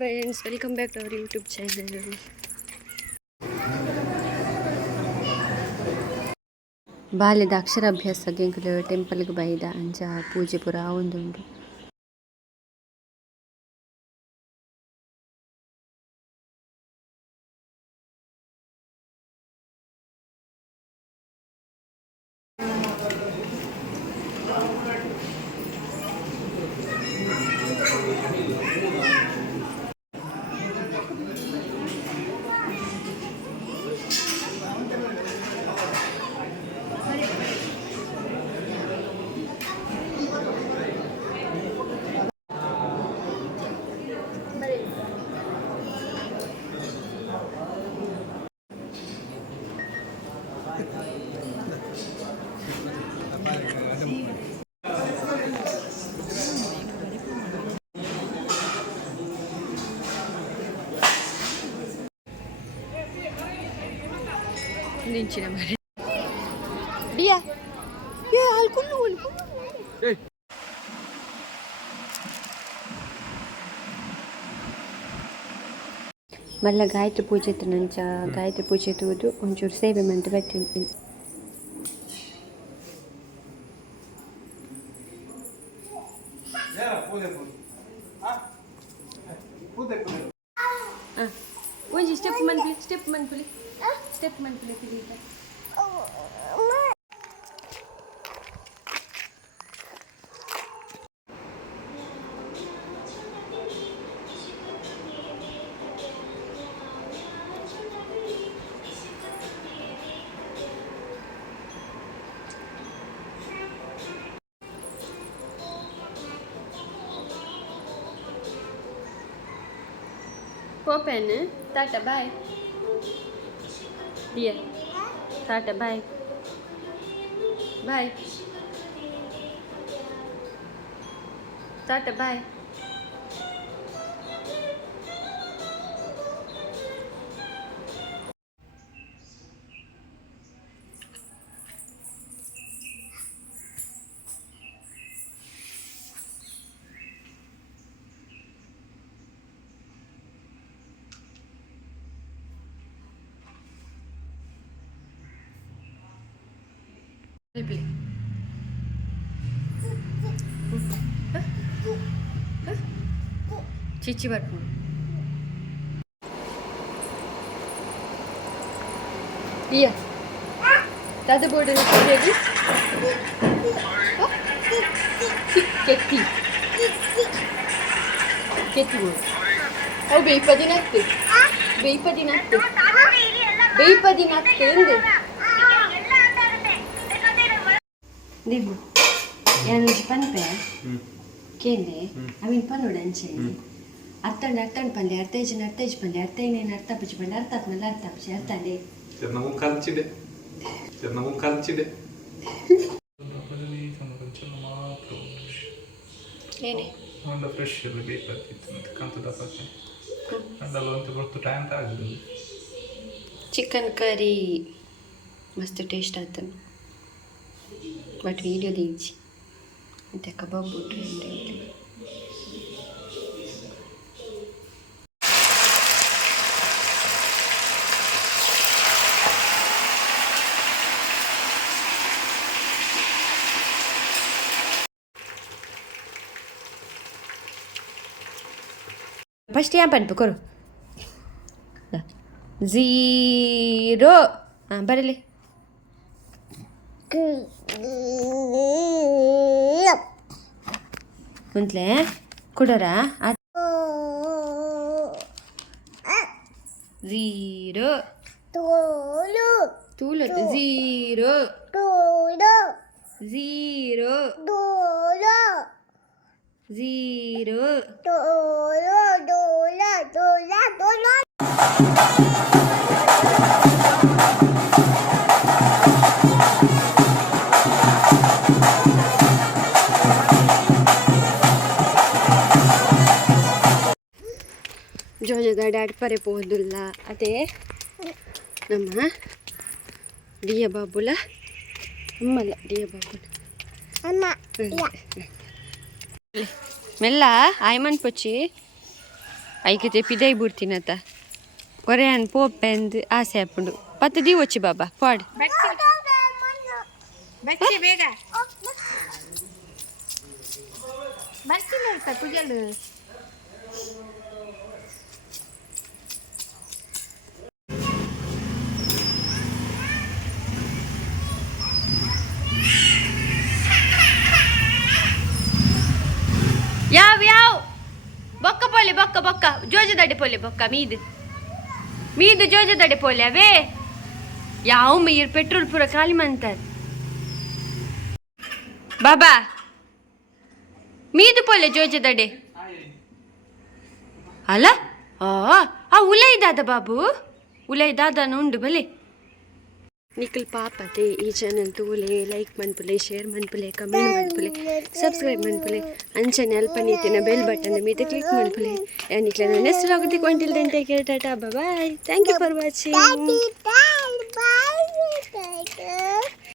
Friends, welcome back to our YouTube channel. ಬಾಲ್ಯದ ಅಕ್ಷರಾಭ್ಯಾಸಕ್ಕೆ ಟೆಂಪಲ್ಗೆ ಬೈದ ಅಂಚ ಪೂಜೆ ಪುರ ಒಂದುಂಡು. Dia, ya alkulun. ಮಲ್ಲ ಗಾಯತ್ರಿ ಪೂಜೆ ಇತ್ತು ನಂಚ ಗಾಯತ್ರಿ ಪೂಜೆ ತೂದು ಒಂಚೂರು ಸೇವೆ ಮಂತ್ ಬರ್ತೀನಿ. ಒಂಜಿ step ಮನ್ಪುಲಿ ಫಿಲೀಪ. Open, Tata, bye. Dear, Tata, bye. Bye. Tata, bye. Play. Cici barbu. Iya. Tadi bodoh ni jadi. Keti. bodoh. Oh, beipadi natte. Ende. Devo. Yang Jepang pe. Kende. Amin panodanche. Artan pande, artej pande, artene arta puchi pande, artat na arta puchi artande. Cernagun kalchide. Ene. Onda fresh ಬೇಕತ್ತಿತ್ತು ಕಂತದ ಪಕ್ಕೆ. ಅದಲ್ಲ ಒಂದು ಹೊತ್ತು time ತಾಗಿದ್ದು. Chicken curry ಮಸ್ತ್ taste ಆಯ್ತು. But video ದೀಚಿ ಮತ್ತೆ ಕಬಾಬ್ ಬಿಟ್ರೆ first ಯಾವ ಪನ್ಪು ಕೊರು 0 ಹಾಂ ಬರಲಿ ಮುಂತ್ಲೆ ಕೊಡೋರ 0 ತೂಲು 0 ಜೋಜದ ಡ್ಯಾಡ್ ಪರೆ ಪೋದುಲ್ಲ ಅದೇ ನಮ್ಮ ಡಿಯ ಬಾಬುಲ ಅಮ್ಮಲ್ಲ ಡಿಯ ಬಾಬುಲ ಅಮ್ಮ ಮೆಲ್ಲ ಆಯ್ಮನ್ ಪೊಚ್ಚಿ ಐಕೆ ಪಿದೈ ಬುಡ್ತೀನತ್ತ ಕೊರೆಯನ್ ಪೋಪೆಂದು ಆಸೆ ಹಾಪುಂಡು ಪತ್ತು ದಿ వచ్చి ಬಾಬಾ ಪಾಡ್ ಬಚ್ಚಿ ಬೇಗ ಬರ್ತೀನಿ ಅಂತ ಕುಜಲು ಯಾವ್ ಬೊಕ್ಕ ಪೋಲೆ ಬೊಕ್ಕ ಜೋಜ ದಡೆ ಪೋಲೆ ಬೊಕ್ಕ ಮೀದು ಜೋಜ ದಡೆ ಪೋಲೆ ಅವೇ ಯಾವ ಮೀರ್ ಪೆಟ್ರೋಲ್ ಪೂರ ಖಾಲಿ ಮಂತಾರ ಬಾಬಾ ಮೀದು ಪೋಲೆ ಜೋಜ ದಡೆ ಅಲ್ಲ ಆ ಉಲೈ ದಾದ ಬಾಬು ಉಲೈ ದಾದನ ಉಂಡು ಬಲೆ ನಿಖಿಲ್ ಪಾಪತೆ ಈ ಚಾನಲ್ ತೂಲೆ ಲೈಕ್ ಮನ್ಪುಲೆ ಶೇರ್ ಮನ್ಪುಲೆ ಕಮೆಂಟ್ ಮನ್ಪುಲೆ ಸಬ್ಸ್ಕ್ರೈಬ್ ಮನ್ಪುಲೆ ಅಂಚನೆ ಅಲ್ಪ ನೀತಿನ ಬೆಲ್ ಬಟನ್ ಮೀದೆ ಕ್ಲಿಕ್ ಮನ್ಪುಲೆ ನಿಖಿಲ ನನ್ನ ಹೆಸರು ಆಗುತ್ತೆ ಕೊಂಟಿಲ್ದಂತೆ ಕೇಳ್ಟಾಟ bye thank you for watching